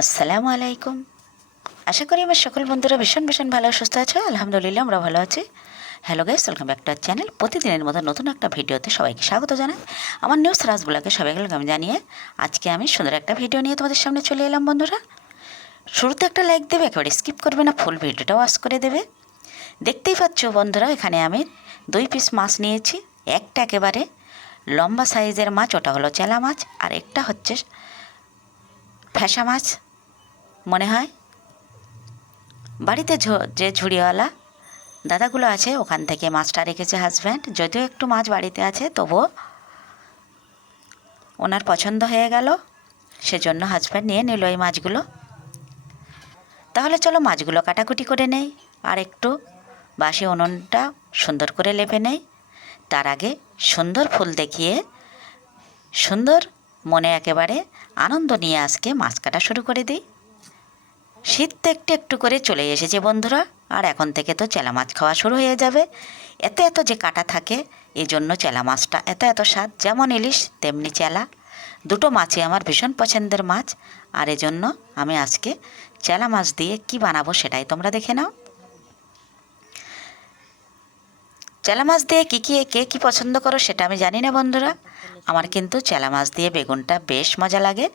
আসসালামু আলাইকুম। আশা করি আমার সকল বন্ধুরা ভীষণ ভীষণ ভালো সুস্থ আছে। আলহামদুলিল্লাহ আমরা ভালো আছি। Hello guys, welcome back to our channel. প্রতিদিনের মতো নতুন একটা ভিডিওতে সবাইকে স্বাগত জানাই। আমার নিউজ রাজগুলাকে সবাইকে ওয়েলকাম জানিয়ে আজকে আমি সুন্দর একটা ভিডিও নিয়ে তোমাদের সামনে চলে এলাম বন্ধুরা। শুরুতে একটা লাইক দেবে, একেবারে স্কিপ করবে না, ফুল ভিডিওটা ওয়াচ করে দেবে। দেখতেই পাচ্ছ বন্ধুরা, এখানে আমি 2 পিস মাছ নিয়েছি। একটা একেবারে লম্বা সাইজের মাছ, ওটা হলো চেলা মাছ, আর একটা হচ্ছে ফ্যাসা মাছ মনে হয়। বাড়িতে যে ঝুড়িওয়ালা দাদাগুলো আছে ওখান থেকে মাছটা রেখেছে হাজব্যান্ড। যদিও একটু মাছ বাড়িতে আছে, তবুও ওনার পছন্দ হয়ে গেল, সেজন্য হাজব্যান্ড নিয়ে নিল এই মাছগুলো। তাহলে চলো মাছগুলো কাটাকুটি করে নেই, আর একটু বাসি উনুনটা সুন্দর করে লেপে নেই। তার আগে সুন্দর ফুল দেখিয়ে সুন্দর মনে একেবারে আনন্দ নিয়ে আজকে মাছ কাটা শুরু করে দিই। শীত তো একটু একটু করে চলে এসেছে বন্ধুরা, আর এখন থেকে তো চেলা মাছ খাওয়া শুরু হয়ে যাবে। এত এত যে কাটা থাকে, এই জন্য চেলা মাছটা এত এত স্বাদ। যেমন ইলিশ তেমনি চেলা, দুটো মাছই আমার ভীষণ পছন্দের মাছ। আর এজন্য আমি আজকে চেলা মাছ দিয়ে কি বানাবো সেটাই তোমরা দেখে নাও। চেলা মাছ দিয়ে কে কী পছন্দ করো সেটা আমি জানি না বন্ধুরা, আমার কিন্তু চেলা মাছ দিয়ে বেগুনটা বেশ মজা লাগে।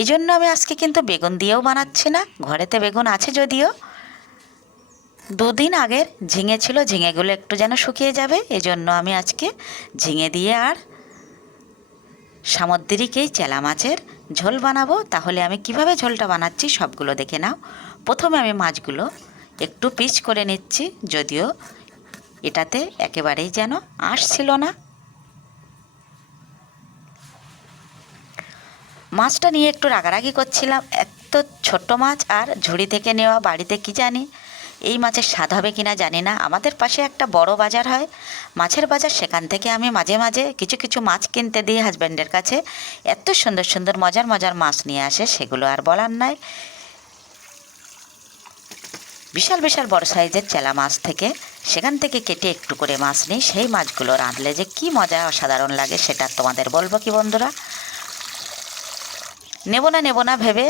এই জন্য আমি আজকে কিন্তু বেগুন দিয়েও বানাচ্ছি না, ঘরেতে বেগুন আছে যদিও। 2 দিন আগের ঝিঙে ছিল, ঝিঙেগুলো একটু যেন শুকিয়ে যাবে, এজন্য আমি আজকে ঝিঙে দিয়ে আর সামুদ্রিক এই চেলা মাছের ঝোল বানাবো। তাহলে আমি কিভাবে ঝোলটা বানাচ্ছি সবগুলো দেখে নাও। প্রথমে আমি মাছগুলো একটু পিচ করে নিচ্ছি, যদিও এটাতে একেবারেই যেন আঁশ ছিল না। মাছটা নিয়ে একটু রাগারাগি করছিলাম, এত ছোট্ট মাছ আর ঝুড়ি থেকে নেওয়া, বাড়িতে কি জানি এই মাছের স্বাদ হবে কিনা জানি না। আমাদের পাশে একটা বড় বাজার হয়, মাছের বাজার, সেখান থেকে আমি মাঝে মাঝে কিছু কিছু মাছ কিনতে দিই হাজব্যান্ডের কাছে। এত সুন্দর সুন্দর মজার মজার মাছ নিয়ে আসে, সেগুলো আর বলার নাই। বিশাল বিশাল বড় সাইজের চেলা মাছ থেকে সেখান থেকে কেটে একটু করে মাছ নিই। সেই মাছগুলো রাঁধলে যে কি মজা অসাধারণ লাগে সেটা তোমাদের বলবো কি বন্ধুরা। নেব না ভেবে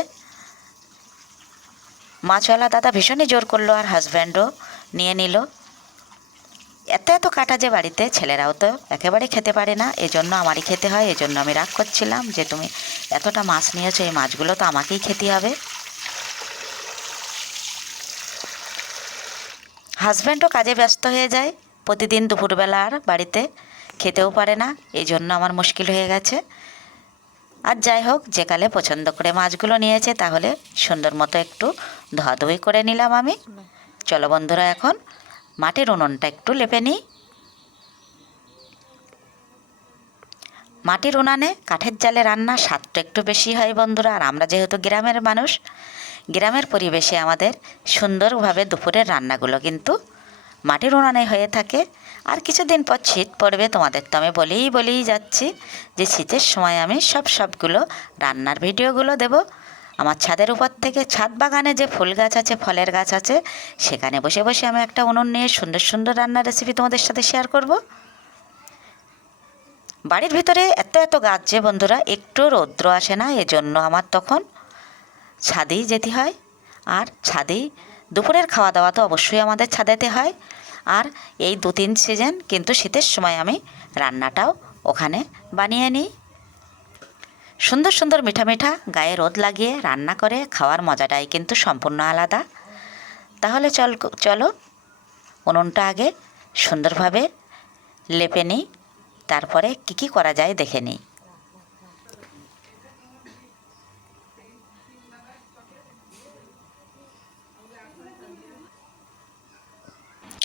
মাছওয়ালা দাদা ভীষণই জোর করলো, আর হাজব্যান্ডও নিয়ে নিল। এত এত কাটা যে বাড়িতে, ছেলেরাও তো একেবারে খেতে পারে না, এজন্য আমারই খেতে হয়। এজন্য আমি রাগ করছিলাম যে তুমি এতটা মাছ নিয়েছো, এই মাছগুলো তো আমাকেই খেতে হবে। হাজব্যান্ডও কাজে ব্যস্ত হয়ে যায়, প্রতিদিন দুপুরবেলা আর বাড়িতে খেতেও পারে না, এই জন্য আমার মুশকিল হয়ে গেছে। আর যাই হোক, যেকালে পছন্দ করে মাছগুলো নিয়েছে, তাহলে সুন্দর মতো একটু ধোয়াধুয়ি করে নিলাম আমি। চলো বন্ধুরা, এখন মাটির উনুনটা একটু লেপে নিই। মাটির উনানে কাঠের জালে রান্না স্বাদটা একটু বেশি হয় বন্ধুরা। আর আমরা যেহেতু গ্রামের মানুষ, গ্রামের পরিবেশে আমাদের সুন্দরভাবে দুপুরের রান্নাগুলো কিন্তু মাটির উনানে হয়ে থাকে। আর কিছুদিন পর শীত পড়বে, তোমাদের তো আমি বলেই যাচ্ছি যে শীতের সময় আমি সবগুলো রান্নার ভিডিওগুলো দেব। আমার ছাদের উপর থেকে, ছাদ বাগানে যে ফুল গাছ আছে, ফলের গাছ আছে, সেখানে বসে বসে আমি একটা উনুন নিয়ে সুন্দর সুন্দর রান্নার রেসিপি তোমাদের সাথে শেয়ার করব। বাড়ির ভিতরে এত এত গাছ যে বন্ধুরা, একটু রৌদ্র আসে না, এজন্য আমার তখন ছাদেই যেতে হয়। আর ছাদেই দুপুরের খাওয়া দাওয়া তো অবশ্যই আমাদের ছাদেতে হয়। আর এই 2-3 সিজন কিন্তু শীতের সময় আমি রান্নাটাও ওখানে বানিয়ে নিই। সুন্দর সুন্দর মিঠা মিঠা গায়ে রোদ লাগিয়ে রান্না করে খাওয়ার মজাটাই কিন্তু সম্পূর্ণ আলাদা। তাহলে চলো উনুনটা আগে সুন্দরভাবে লেপে নিই, তারপরে কি করা যায় দেখে নিই।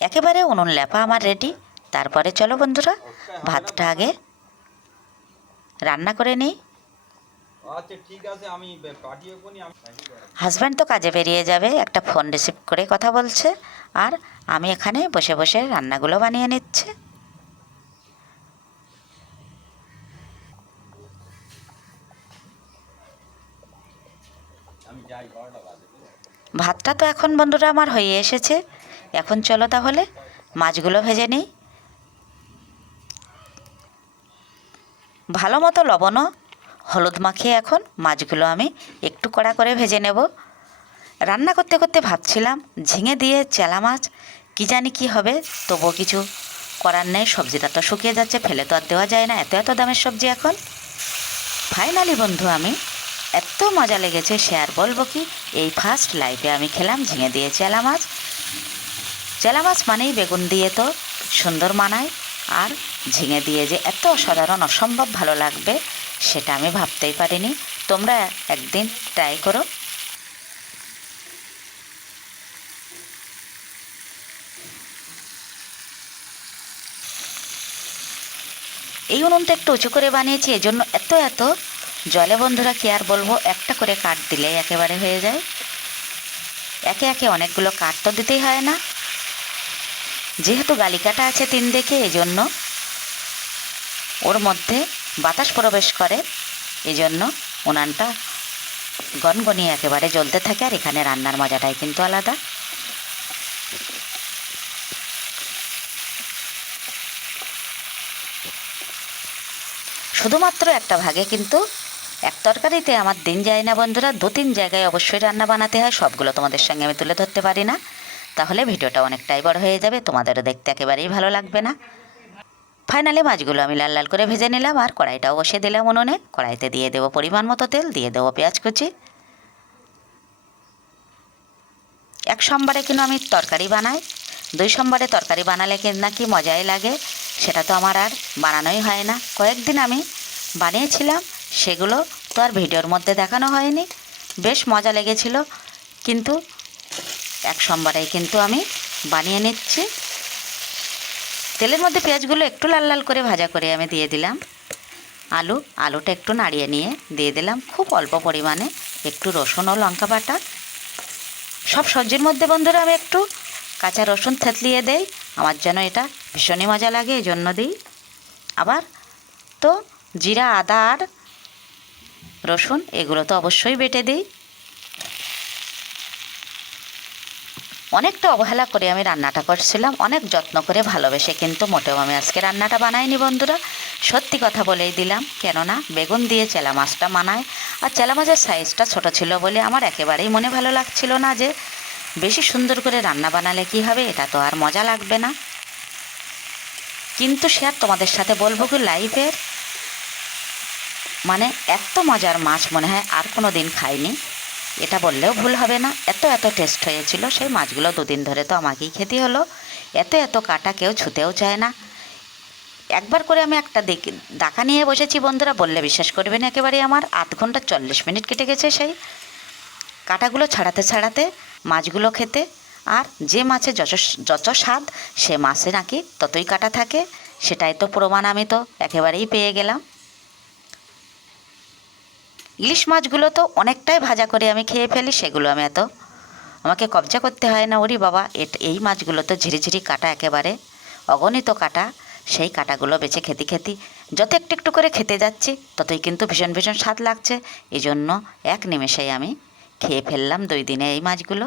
একেবারে উনুন লেপা আমার রেডি। তারপরে চলো বন্ধুরা, ভাতটা আগে রান্না করে নিই। হাজব্যান্ড তো কাজে বেরিয়ে যাবে, একটা ফোন রিসিভ করে কথা বলছে, আর আমি এখানে বসে বসে রান্নাগুলো বানিয়ে নিচ্ছে। ভাতটা তো এখন বন্ধুরা আমার হয়ে এসেছে। এখন চলো তাহলে মাছগুলো ভেজে নিই। ভালো মতো লবণও হলুদ মাখিয়ে এখন মাছগুলো আমি একটু কড়া করে ভেজে নেব। রান্না করতে করতে ভাবছিলাম ঝিঙে দিয়ে চেলা মাছ কী জানি কী হবে, তবুও কিছু করার নেই, সবজিটা তো শুকিয়ে যাচ্ছে, ফেলে তো আর দেওয়া যায় না, এত এত দামের সবজি এখন। ফাইনালি বন্ধু আমি এত মজা লেগেছে সে আর বলবো কি, এই ফার্স্ট লাইফে আমি খেলাম ঝিঙে দিয়ে চেলা মাছ। চেলা মাছ মানেই বেগুন দিয়ে তো সুন্দর মানায়, আর ঝিঙে দিয়ে যে এত অসাধারণ অসম্ভব ভালো লাগবে সেটা আমি ভাবতেই পারিনি। তোমরা একদিন ট্রাই করো। এই উনুনটা একটু উঁচু করে বানিয়েছি, এজন্য এত এত জলে বন্ধুরা কি আর বলবো, একটা করে কাঠ দিলেই একেবারে হয়ে যায়। একে একে অনেকগুলো কাঠ তো দিতেই হয় না, যেহেতু গালি কাটা আছে 3 দিকে, এজন্য ওর মধ্যে বাতাস প্রবেশ করে, এজন্য উনানটা গনগনিয়ে একেবারে জ্বলতে থাকে। আর এখানে রান্নার মজাটাই কিন্তু আলাদা। শুধুমাত্র একটা ভাগে কিন্তু এক তরকারিতে আমার দিন যায় না বন্ধুরা, 2-3 জায়গায় অবশ্যই রান্না বানাতে হয়। সবগুলো তোমাদের সঙ্গে আমি তুলে ধরতে পারি না, তাহলে ভিডিওটা অনেকটাই বড় হয়ে যাবে, তোমাদেরও দেখতে একেবারেই ভালো লাগবে না। ফাইনালি মাছগুলো আমি লাল লাল করে ভেজে নিলাম, আর কড়াইটাও বসিয়ে দিলাম উনুনে। কড়াইতে দিয়ে দেবো পরিমাণ মতো তেল, দিয়ে দেবো পেঁয়াজ কুচি। এক সোমবারে কিন্তু আমি তরকারি বানাই, 2 সোমবারে তরকারি বানালে কিন্তু নাকি মজাই লাগে, সেটা তো আমার আর বানানোই হয় না। কয়েকদিন আমি বানিয়েছিলাম, সেগুলো তো আর ভিডিওর মধ্যে দেখানো হয়নি, বেশ মজা লেগেছিল। কিন্তু এক সোমবারেই কিন্তু আমি বানিয়ে নিচ্ছি। তেলের মধ্যে পেঁয়াজগুলো একটু লাল লাল করে ভাজা করে আমি দিয়ে দিলাম আলুটা একটু নাড়িয়ে নিয়ে দিয়ে দিলাম খুব অল্প পরিমাণে একটু রসুন ও লঙ্কা বাটা। সব সবজির মধ্যে বন্ধুরা আমি একটু কাঁচা রসুন থেতলিয়ে দেই, আমার যেন এটা ভীষণই মজা লাগে, এই জন্য দিই। আবার তো জিরা, আদা আর রসুন এগুলো তো অবশ্যই বেটে দিই। অনেকটা অবহেলা করে আমি রান্নাটা করছিলাম, অনেক যত্ন করে ভালোবেসে, কিন্তু মোটেও আমি আজকে রান্নাটা বানাইনি বন্ধুরা, সত্যি কথা বলেই দিলাম। কেননা বেগুন দিয়ে চেলা মাছটা মানায়, আর চেলা মাছের সাইজটা ছোট ছিল বলে আমার একেবারেই মনে ভালো লাগছিল না যে বেশি সুন্দর করে রান্না বানালে কি হবে, এটা তো আর মজা লাগবে না। কিন্তু সে আর তোমাদের সাথে বলবো কি, লাইফের মানে এত মজার মাছ মনে হয় আর কোনো দিন খাইনি, এটা বললেও ভুল হবে না। এত এত টেস্ট হয়েছিল, সেই মাছগুলো 2 দিন ধরে তো আমাকেই খেতে হলো। এত এত কাটা কেউ ছুতেও চায় না। একবার করে আমি একটা দাকা নিয়ে বসেছি বন্ধুরা, বললে বিশ্বাস করবে না, একেবারে আমার 8 ঘন্টা 40 মিনিট কেটে গেছে সেই কাটাগুলো ছাড়াতে ছাড়াতে, মাছগুলো খেতে। আর যে মাছে যত স্বাদ, সে মাছে নাকি ততই কাটা থাকে, সেটাই তো প্রমাণ আমি তো একেবারেই পেয়ে গেলাম। ইলিশ মাছগুলো তো অনেকটাই ভাজা করে আমি খেয়ে ফেলি, সেগুলো আমাকে কবজা করতে হয় না। ওরে বাবা, এই মাছগুলো তো ঝিরিঝিরি কাটা, একেবারে অগণিত কাটা, সেই কাটাগুলো বেছে খেতে খেতে যত একটু একটু করে খেতে যাচ্ছি, ততই কিন্তু ভীষণ ভীষণ স্বাদ লাগছে। এই জন্য এক নিমেষেই আমি খেয়ে ফেললাম 2 দিনে এই মাছগুলো।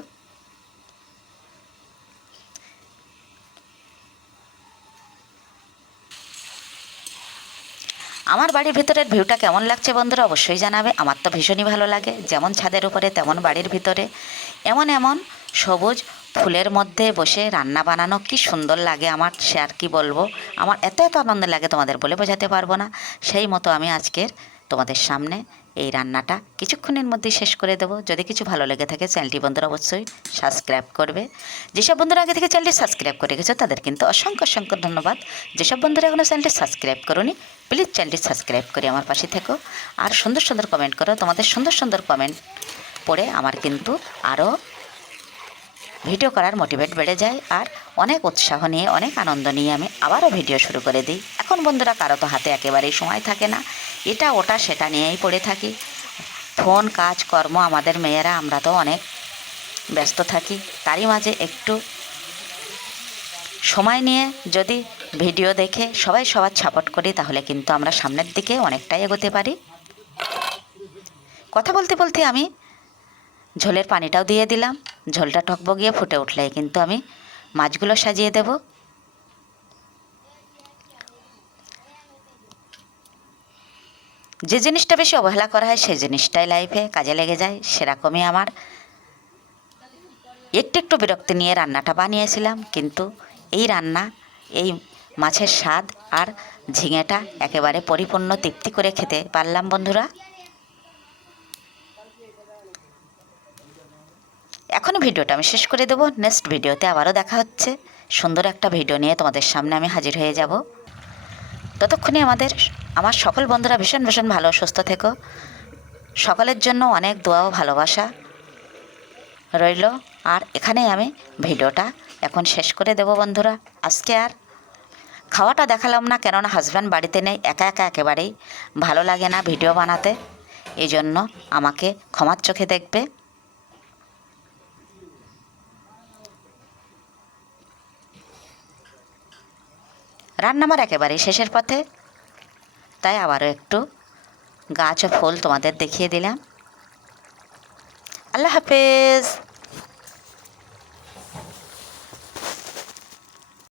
আমার বাড়ির ভিতরের ভিউটা কেমন লাগছে বন্ধুরা অবশ্যই জানাবে। আমার তো ভীষণই ভালো লাগে, যেমন ছাদের উপরে তেমন বাড়ির ভিতরে এমন এমন সবুজ ফুলের মধ্যে বসে রান্না বানানো কি সুন্দর লাগে আমার, সে আর কি বলবো। আমার এত এত আনন্দ লাগে তোমাদের বলে বোঝাতে পারবো না। সেই মতো আমি আজকের তোমাদের সামনে এই রান্নাটা কিছুক্ষণের মধ্যেই শেষ করে দেবো। যদি কিছু ভালো লেগে থাকে চ্যানেলটি বন্ধুরা অবশ্যই সাবস্ক্রাইব করবে। যেসব বন্ধুরা আগে থেকে চ্যানেলটি সাবস্ক্রাইব করে গেছো তাদের কিন্তু অসংখ্য অসংখ্য ধন্যবাদ। যেসব বন্ধুরা এখনও চ্যানেলটি সাবস্ক্রাইব করোনি, প্লিজ চ্যানেলটি সাবস্ক্রাইব করে আমার পাশে থেকো, আর সুন্দর সুন্দর কমেন্ট করো। তোমাদের সুন্দর সুন্দর কমেন্ট পড়ে আমার কিন্তু আরও ভিডিও করার মোটিভেট বেড়ে যায়, আর অনেক উৎসাহ নিয়ে অনেক আনন্দ নিয়ে আমি আবারও ভিডিও শুরু করে দিই। এখন বন্ধুরা কারো তো হাতে একেবারেই সময় থাকে না, এটা ওটা সেটা নিয়েই পড়ে থাকি। ফোন, কাজ, কর্ম, আমাদের মেয়েরা আমরা তো অনেক ব্যস্ত থাকি, তারই মাঝে একটু সময় নিয়ে যদি ভিডিও দেখে সবাই সবার সাপোর্ট করি, তাহলে কিন্তু আমরা সামনের দিকে অনেকটাই এগোতে পারি। কথা বলতে বলতে আমি ঝোলের পানিটাও দিয়ে দিলাম, ঝোলটা টকবগিয়ে ফুটে উঠলেই কিন্তু আমি মাছগুলো সাজিয়ে দেব। যে জিনিসটা বেশি অবহেলা করা হয় সেই জিনিসটাই লাইফে কাজে লেগে যায়। সেরকমই আমার একটু একটু বিরক্তি নিয়ে রান্নাটা বানিয়েছিলাম, কিন্তু এই রান্না, এই মাছের স্বাদ আর ঝিঙেটা একেবারে পরিপূর্ণ তৃপ্তি করে খেতে পারলাম বন্ধুরা। এখনই ভিডিওটা আমি শেষ করে দেবো। নেক্সট ভিডিওতে আবারও দেখা হচ্ছে। সুন্দর একটা ভিডিও নিয়ে তোমাদের সামনে আমি হাজির হয়ে যাব। ততক্ষণে আমার সকল বন্ধুরা ভীষণ ভীষণ ভালো সুস্থ থেকো। সকলের জন্য অনেক দোয়া ও ভালোবাসা রইল। আর এখানেই আমি ভিডিওটা এখন শেষ করে দেব বন্ধুরা। আজকে আর খাওয়াটা দেখালাম না, কেননা হাজব্যান্ড বাড়িতে নেই। একা একা একেবারেই ভালো লাগে না ভিডিও বানাতে, এই জন্য আমাকে ক্ষমার চোখে দেখবে। রান্না আমার একেবারেই শেষের পথে, তাই আবারও একটু গাছ ও ফুল তোমাদের দেখিয়ে দিলাম। আল্লাহ হাফেজ।